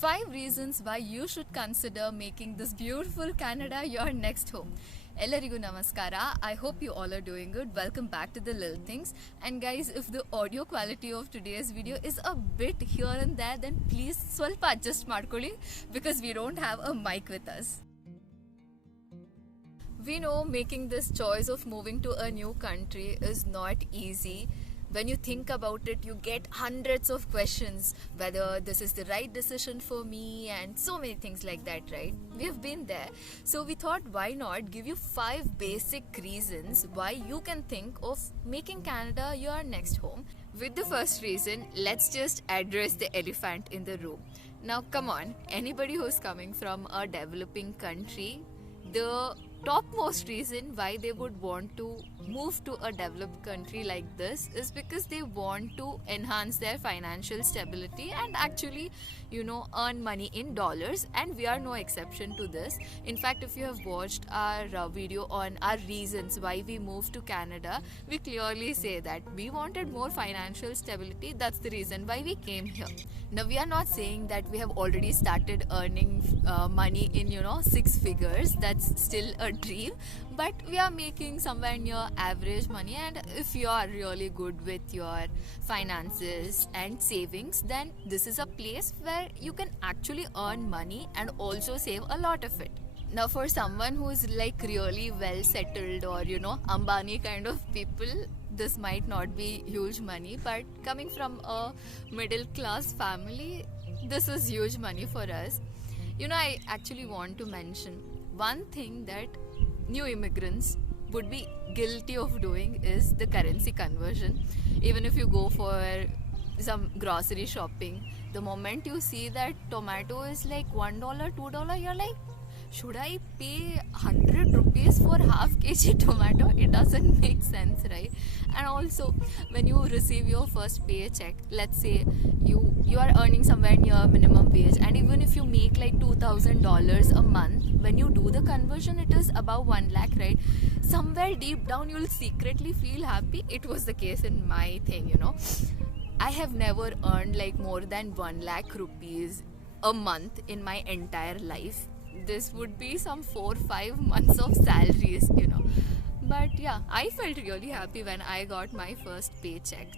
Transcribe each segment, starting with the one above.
5 reasons why you should consider making this beautiful Canada your next home. Ellarigu namaskara. I hope you all are doing good. Welcome back to the Little Things. And guys, if the audio quality of today's video is a bit here and there, then please swalpa adjust ಮಾಡ್ಕೊಳ್ಳಿ because we don't have a mic with us. We know making this choice of moving to a new country is not easy. When you think about it, you get hundreds of questions whether this is the right decision for me and so many things like that, right? We have been there. So we thought, why not give you 5 basic reasons why you can think of making Canada your next home. With the first reason, let's just address the elephant in the room. Now come on, anybody who's coming from a developing country, the topmost reason why they would want to move to a developed country like this is because they want to enhance their financial stability and actually, earn money in dollars, and we are no exception to this. In fact, if you have watched our video on our reasons why we moved to Canada, we clearly say that we wanted more financial stability. That's the reason why we came here. Now, we are not saying that we have already started earning money in 6 figures. That's still a dream, but we are making somewhere near average money. And if you are really good with your finances and savings, then this is a place where you can actually earn money and also save a lot of it. Now, for someone who is like really well settled or Ambani kind of people, this might not be huge money, but coming from a middle class family, this is huge money for us. I actually want to mention one thing that new immigrants would be guilty of doing is the currency conversion. Even if you go for some grocery shopping, the moment you see that tomato is like $1, $2, you're like, should I pay 100 rupees for half kg tomato? It doesn't make sense, right? And also, when you receive your first paycheck, let's say you are earning somewhere near minimum wage, and even if you make like $2,000 a month, when you do the conversion, it is above 1 lakh, right? Somewhere deep down, you'll secretly feel happy. It was the case in my thing, I have never earned like more than 1 lakh rupees a month in my entire life. This would be some 4-5 months of salaries, But yeah, I felt really happy when I got my first paycheck.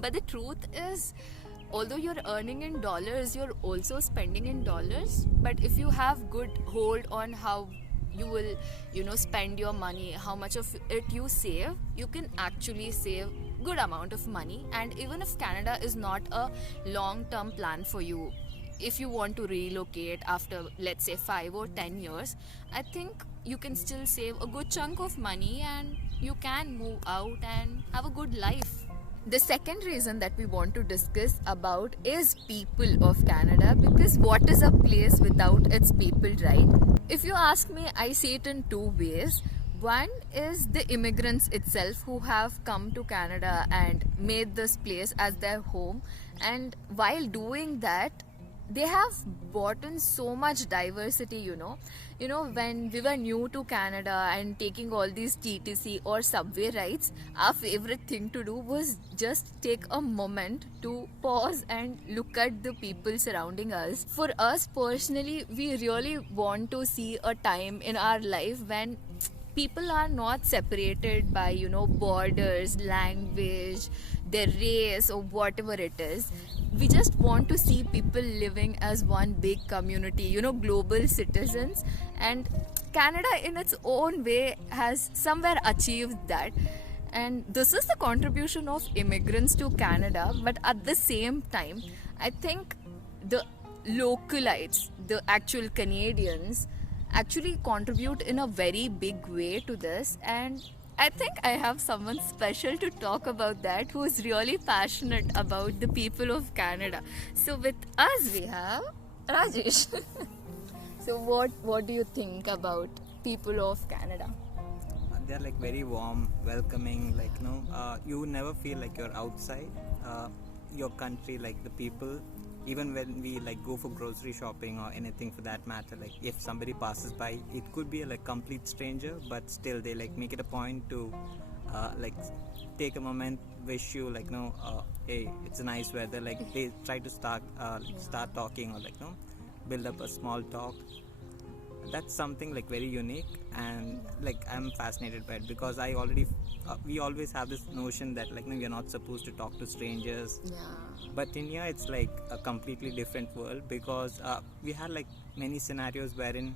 But the truth is, although you're earning in dollars, you're also spending in dollars. But if you have good hold on how you will, spend your money, how much of it you save, you can actually save good amount of money. And even if Canada is not a long-term plan for you, if you want to relocate after, let's say, 5 or 10 years, I think you can still save a good chunk of money and you can move out and have a good life. The second reason that we want to discuss about is people of Canada, because what is a place without its people, right? If you ask me, I see it in 2 ways. One is the immigrants itself who have come to Canada and made this place as their home, and while doing that, they have brought in so much diversity, when we were new to Canada and taking all these TTC or subway rides, our favorite thing to do was just take a moment to pause and look at the people surrounding us. For us personally, we really want to see a time in our life when people are not separated by borders, language, their race, or whatever it is. We just want to see people living as one big community, global citizens. And Canada in its own way has somewhere achieved that. And this is the contribution of immigrants to Canada. But at the same time, I think the localites, the actual Canadians, actually contribute in a very big way to this. And I think I have someone special to talk about that, who is really passionate about the people of Canada. So with us we have Rajesh. So what do you think about people of Canada? They're like very warm, welcoming, like you never feel like you're outside your country. Like the people, even when we like go for grocery shopping or anything for that matter, like if somebody passes by, it could be a like complete stranger, but still they like make it a point to like take a moment, wish you like hey, it's a nice weather. Like they try to start talking, or build up a small talk. That's something like very unique, and like I'm fascinated by it, because I already we always have this notion that like, no, you're not supposed to talk to strangers. Yeah. But in here it's like a completely different world, because we had like many scenarios wherein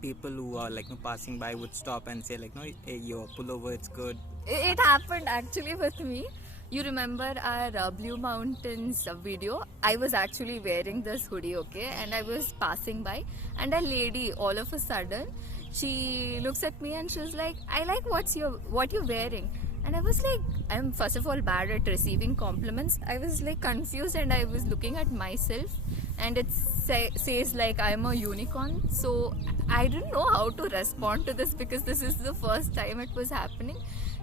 people who are like, passing by would stop and say like, no, hey, your pullover, it's good. It happened actually with me. You remember our Blue Mountains video? I was actually wearing this hoodie, okay, and I was passing by, and a lady all of a sudden, she looks at me and she's like, "I like what you're wearing." And I was like, I'm first of all bad at receiving compliments. I was like confused, and I was looking at myself, and it says like I'm a unicorn. So I didn't know how to respond to this, because this is the first time it was happening.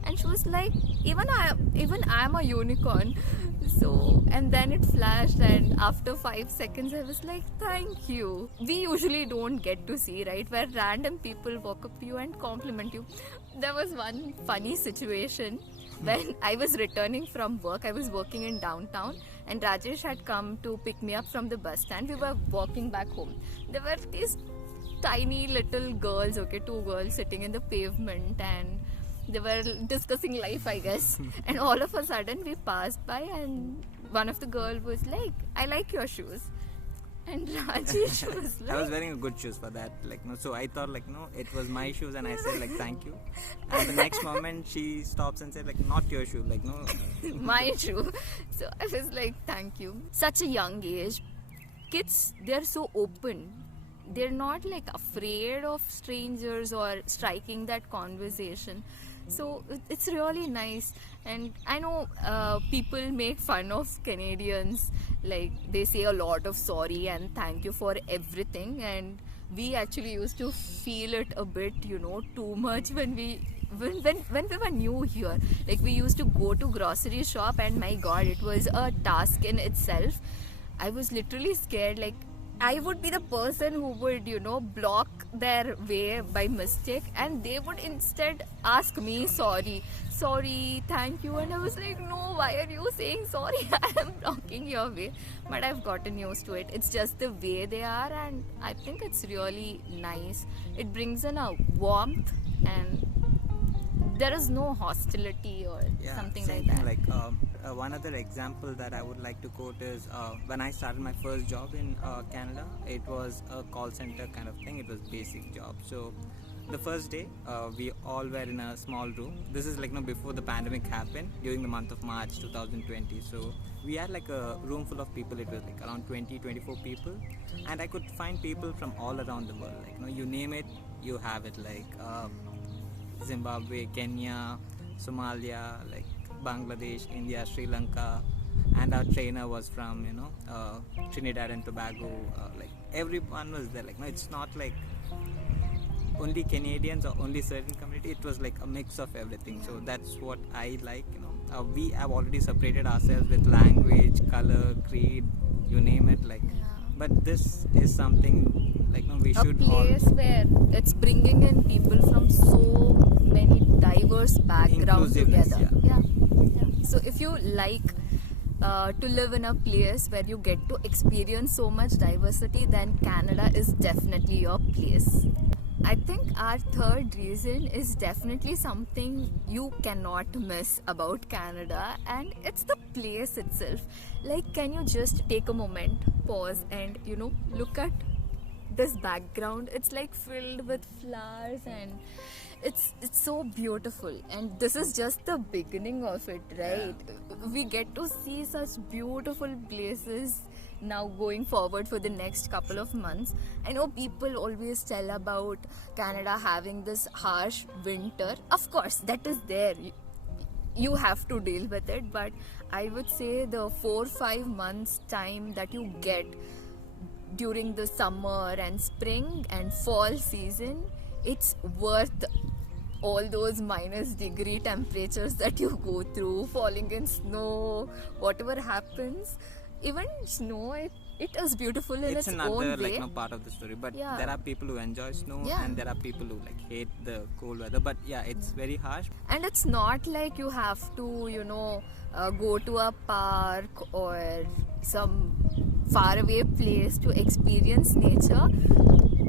And she was like, even I'm a unicorn. So, and then it flashed, and after 5 seconds I was like, thank you. We usually don't get to see, right, where random people walk up to you and compliment you. There was one funny situation when I was returning from work. I was working in downtown, and Rajesh had come to pick me up from the bus stand. We were walking back home. There were these tiny little girls, okay, 2 girls sitting in the pavement, and they were discussing life, I guess. And all of a sudden we passed by, and one of the girl was like, I like your shoes. And Rajesh was like, I was wearing a good shoes for that, like, no, so I thought like, no, it was my shoes, and I said like, thank you. And the next moment she stops and said like, not your shoe, like, no. my shoe. So I was like, thank you. Such a young age, kids, they're so open. They're not like afraid of strangers or striking that conversation. So it's really nice. And I know people make fun of Canadians, like they say a lot of sorry and thank you for everything, and we actually used to feel it a bit, too much when we were new here. Like we used to go to grocery shop, and my god, it was a task in itself. I was literally scared, like I would be the person who would, block their way by mistake, and they would instead ask me sorry, thank you. And I was like, no, why are you saying sorry? I am blocking your way. But I've gotten used to it. It's just the way they are, and I think it's really nice. It brings in a warmth, and there is no hostility or something like that. Like one other example that I would like to quote is when I started my first job in Canada. It was a call center kind of thing. It was basic job. So the first day we all were in a small room. This is like before the pandemic happened, during the month of March 2020. So we had like a room full of people. It was like around 24 people, and I could find people from all around the world. Like you name it, you have it. Like Zimbabwe, Kenya, Somalia, like Bangladesh, India, Sri Lanka, and our trainer was from Trinidad and Tobago. Like everyone was there. Like it's not like only Canadians or only certain community. It was like a mix of everything. So that's what I like. We have already separated ourselves with language, color, creed, you name it. Like, but this is something like we should. A place where it's bringing in people from so many diverse backgrounds together. Yeah. So if you like to live in a place where you get to experience so much diversity, then Canada is definitely your place. I think our third reason is definitely something you cannot miss about Canada, and it's the place itself. Like, can you just take a moment, pause, and look at this background? It's like filled with flowers, and it's so beautiful. And this is just the beginning of it, right? We get to see such beautiful places now going forward for the next couple of months. I know people always tell about Canada having this harsh winter. Of course, that is there. You have to deal with it, but I would say the 4-5 months time that you get during the summer and spring and fall season, it's worth all those -degree temperatures that you go through, falling in snow, whatever happens. Even snow, it is beautiful in It's its another own way. like part of the story, but Yeah. there are people who enjoy snow Yeah. and there are people who like hate the cold weather. But yeah, it's very harsh. And it's not like you have to, go to a park or some faraway place to experience nature.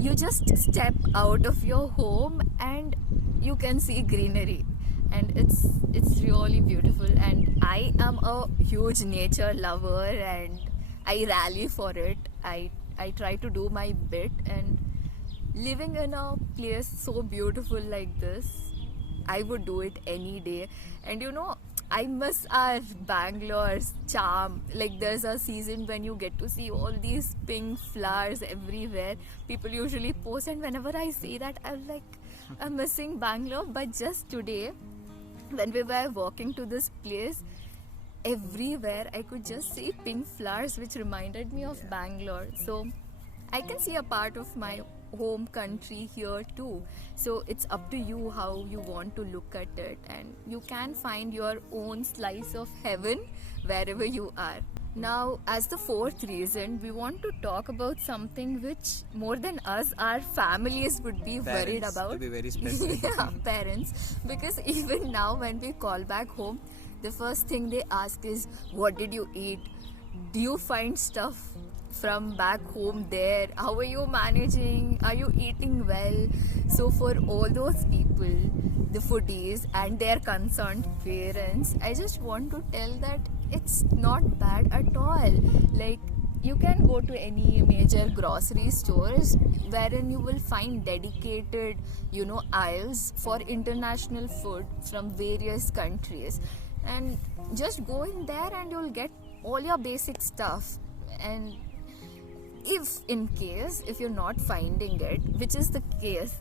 You just step out of your home and you can see greenery, and it's really beautiful. And I am a huge nature lover, and I rally for it. I try to do my bit, and living in a place so beautiful like this, I would do it any day. And I miss our Bangalore's charm. Like, there's a season when you get to see all these pink flowers everywhere. People usually post, and whenever I see that, I'm like, I'm missing Bangalore. But just today, when we were walking to this place, everywhere I could just see pink flowers, which reminded me of Bangalore. So I can see a part of my home country here too. So it's up to you how you want to look at it, and you can find your own slice of heaven wherever you are. Now, as the fourth reason, we want to talk about something which more than us, our families would be worried Parents, about. to be very specific. Yeah, parents. Because even now, when we call back home, the first thing they ask is, what did you eat? Do you find stuff from back home there? How are you managing? Are you eating well? So for all those people, the foodies and their concerned parents, I just want to tell that it's not bad at all. Like, you can go to any major grocery stores wherein you will find dedicated, aisles for international food from various countries. And just go in there and you'll get all your basic stuff. And if you're not finding it, which is the case,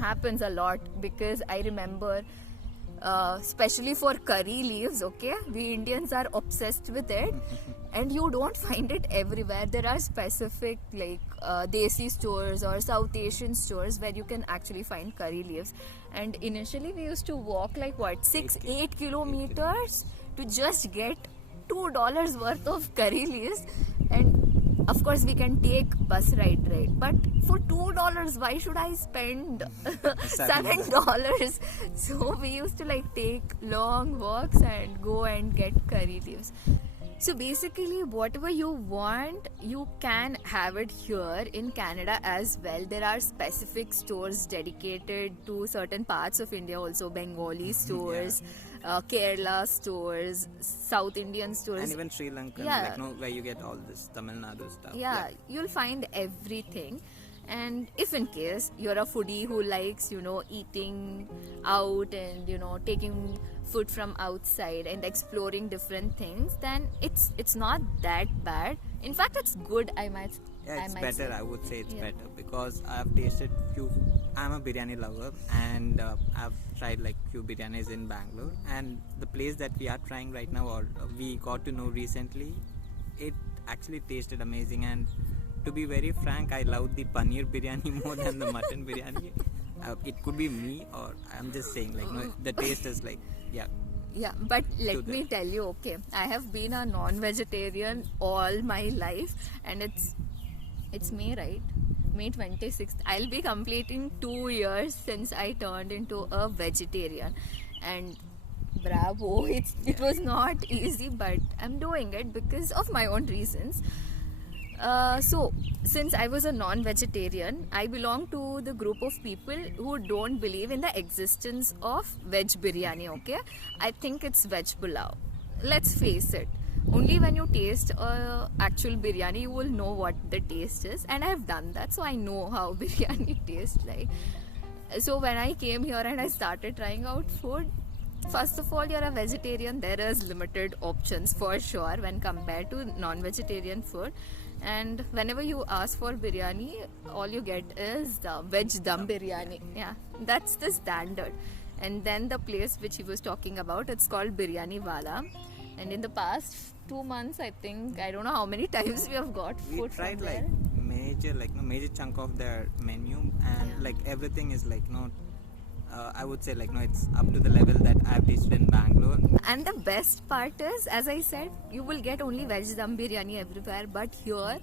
happens a lot, because I remember, especially for curry leaves, okay, we Indians are obsessed with it, and you don't find it everywhere. There are specific like desi stores or South Asian stores where you can actually find curry leaves. And initially we used to walk like 6-8 kilometers to just get $2 worth of curry leaves. And of course we can take bus ride, right? But for $2, why should I spend $7? So we used to like take long walks and go and get curry leaves. So basically, whatever you want, you can have it here in Canada as well. There are specific stores dedicated to certain parts of India also. Bengali stores, Kerala stores, South Indian stores. And even Sri Lankan, Yeah. where you get all this Tamil Nadu stuff. Yeah, you'll find everything. And if in case you're a foodie who likes, eating out and, taking food from outside and exploring different things, then it's not that bad. In fact, it's good, I might Better. say. I would say it's Yeah. better because I've tasted few. I'm a biryani lover, and I've tried like few biryanis in Bangalore. And the place that we are trying right now, or we got to know recently, it actually tasted amazing. And to be very frank, I love the paneer biryani more than the mutton biryani. It could be me, or I'm just saying the taste is like Yeah, but let To me tell you, okay, I have been a non-vegetarian all my life, and it's May, right? May 26th. I'll be completing 2 years since I turned into a vegetarian, and bravo, it was not easy, but I'm doing it because of my own reasons. So, since I was a non-vegetarian, I belong to the group of people who don't believe in the existence of veg biryani, okay? I think it's veg pulao. Let's face it. Only when you taste actual biryani, you will know what the taste is. And I've done that, so I know how biryani tastes like. So, when I came here and I started trying out food, first of all, you're a vegetarian, there is limited options for sure when compared to non-vegetarian food. And whenever you ask for biryani, all you get is the veg dum biryani. Yeah, that's the standard. And then the place which he was talking about, it's called Biryani Wala. And in the past 2 months, I think, I don't know how many times we have got we food tried from there. major chunk of their menu, and Yeah. everything is I would say it's up to the level that I've tasted in Bangalore. And the best part is, as I said, you will get only veg dum biryani everywhere, but here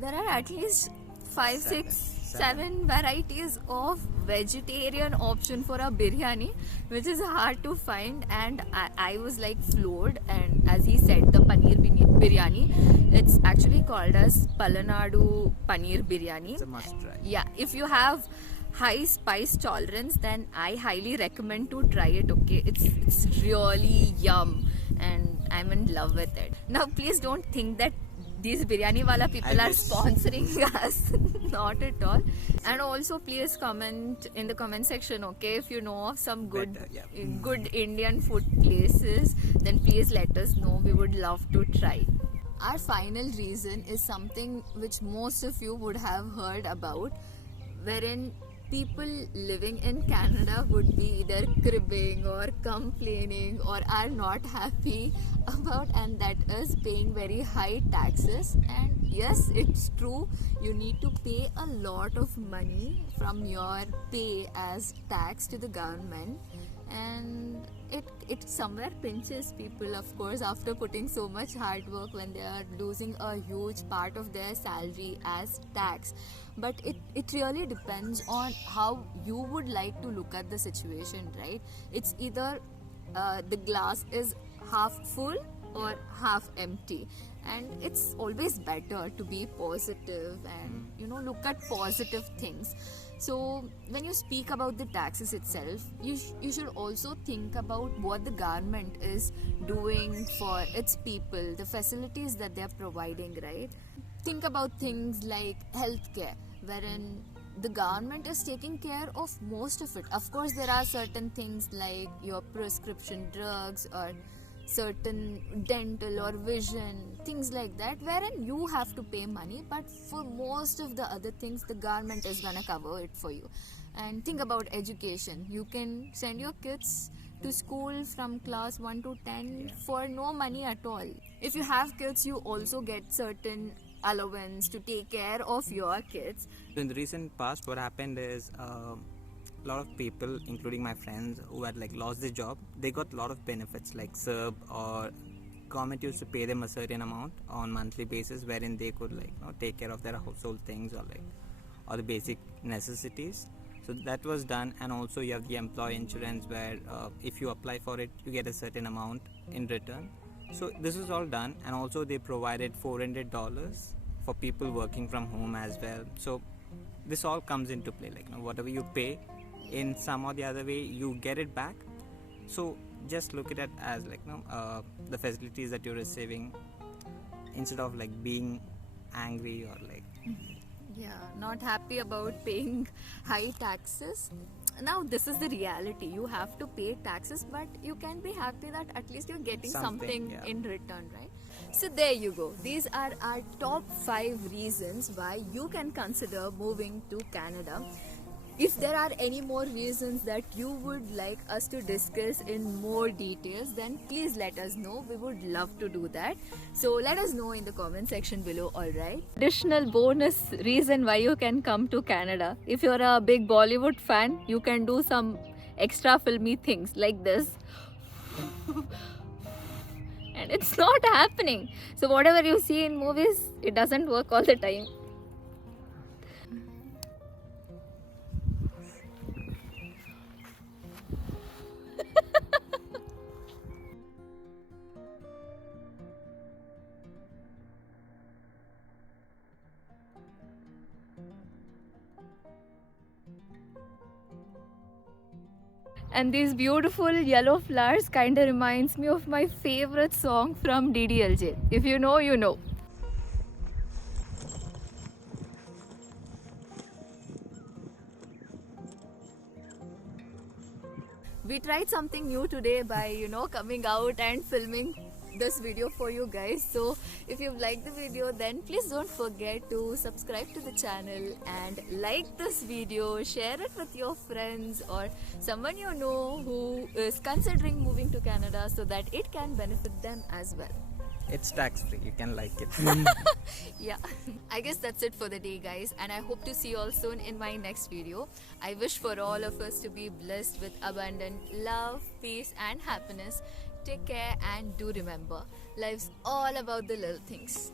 There are at least five, Seven. six, seven varieties of vegetarian option for a biryani, which is hard to find. And I was like floored. And as he said, the paneer biryani, it's actually called as Palanadu paneer biryani. It's a must try. Yeah, if you have high spice tolerance, then I highly recommend to try it. Okay, it's really yum, and I'm in love with it. Now, please don't think that these biryani wala people I are wish. sponsoring us. Not at all. And also, please comment in the comment section. Okay, if you know of some good Better, yeah. good Indian food places, then please let us know. We would love to try. Our final reason is something which most of you would have heard about, wherein people living in Canada would be either cribbing or complaining or are not happy about, and that is paying very high taxes. And yes, it's true, you need to pay a lot of money from your pay as tax to the government, and it somewhere pinches people, of course, after putting so much hard work, when they are losing a huge part of their salary as tax. But it really depends on how you would like to look at the situation, right? It's either the glass is half full or half empty, and it's always better to be positive and look at positive things. So when you speak about the taxes itself, you should also think about what the government is doing for its people, the facilities that they are providing, right? Think about things like healthcare, wherein the government is taking care of most of it. Of course, there are certain things like your prescription drugs or certain dental or vision, things like that, wherein you have to pay money, but for most of the other things, the government is gonna cover it for you. And think about education. You can send your kids to school from class 1 to 10 for no money at all. If you have kids, you also get certain allowance to take care of your kids. In the recent past, what happened is a lot of people, including my friends who had like lost their job, they got a lot of benefits like CERB, or government used to pay them a certain amount on monthly basis, wherein they could take care of their household things or the basic necessities. So that was done. And also you have the employee insurance, where if you apply for it, you get a certain amount in return. So this is all done. And also they provided $400 for people working from home as well. So this all comes into play, whatever you pay, in some or the other way you get it back. So just look at it as the facilities that you're receiving, instead of being angry or Not happy about paying high taxes. Now this is the reality, you have to pay taxes, but you can be happy that at least you're getting something in return, right? So there you go, these are our top 5 reasons why you can consider moving to Canada. If there are any more reasons that you would like us to discuss in more details, then please let us know. We would love to do that. So let us know in the comment section below, alright? Additional bonus reason why you can come to Canada. If you're a big Bollywood fan, you can do some extra filmy things like this. And it's not happening. So whatever you see in movies, it doesn't work all the time. And these beautiful yellow flowers kind of reminds me of my favorite song from DDLJ. If you know, you know. We tried something new today by, coming out and filming this video for you guys. So if you've liked the video, then please don't forget to subscribe to the channel and like this video, share it with your friends or someone you know who is considering moving to Canada, so that it can benefit them as well. It's tax free, you can like it. Yeah, I guess that's it for the day, guys, and I hope to see you all soon in my next video. I wish for all of us to be blessed with abundant love, peace and happiness. Take care, and do remember, life's all about the little things.